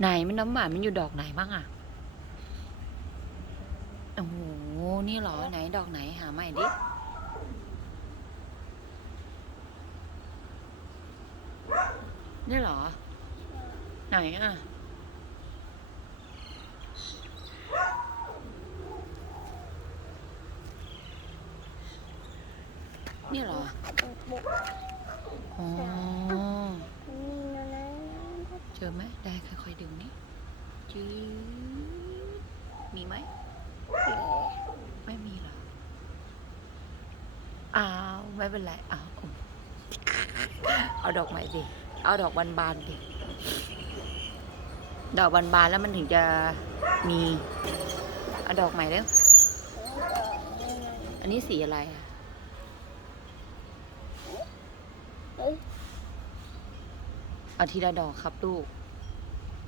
ไหนมันน้ำหวานมันอยู่ดอกไหนบ้างอะโอ้โห นี่เหรอไหนดอกไหนหาใหม่ดิ นี่เหรอ ไหนอะนี่เหรอ อ๋อ เจอไหมได้ค่อยๆดึงนี่จืดมีไหม ไม่มีเหรออ้าวไม่เป็นไรอ้าวเอาดอกใหม่ดิเอาดอกบานๆดิดอกบานๆแล้วมันถึงจะมีเอาดอกใหม่เร็วอันนี้สีอะไรอะเอาทีละดอกครับลูก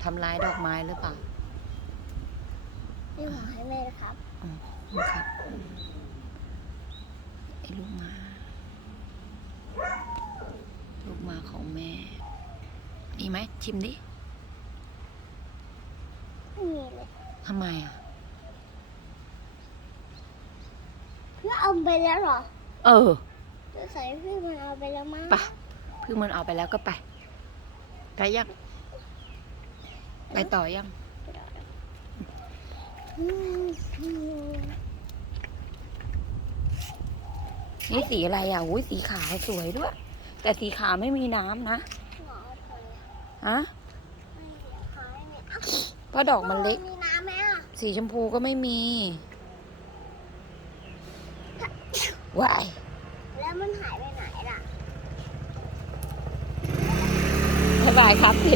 ทำร้ายดอกไม้หรือเปล่านี่ขอให้แม่นะครับอ๋อครับไอ้ลูกหมา ลูกหมาของแม่มีไหมชิมดิไม่มีเลยทำไมอะ เพื่อเอาไปแล้วเหรอเออจะใส่เพื่อมันเอาไปแล้วมั้งไปเพิ่งมันเอาไปแล้วก็ไปไปยัง ไปต่อยังอืมอืมนี่สีอะไรอะอุ้ยสีขาวสวยด้วย แต่สีขาวไม่มีน้ำนะหมอถอยฮะไม่เดี๋ยวขอให้แม่อะเพราะดอกมันเล็ก มีน้ำไหมอะสีชมพูก็ไม่มีวายแล้วมันหายไปไหนล่ะ บ๊ายบายครับสิ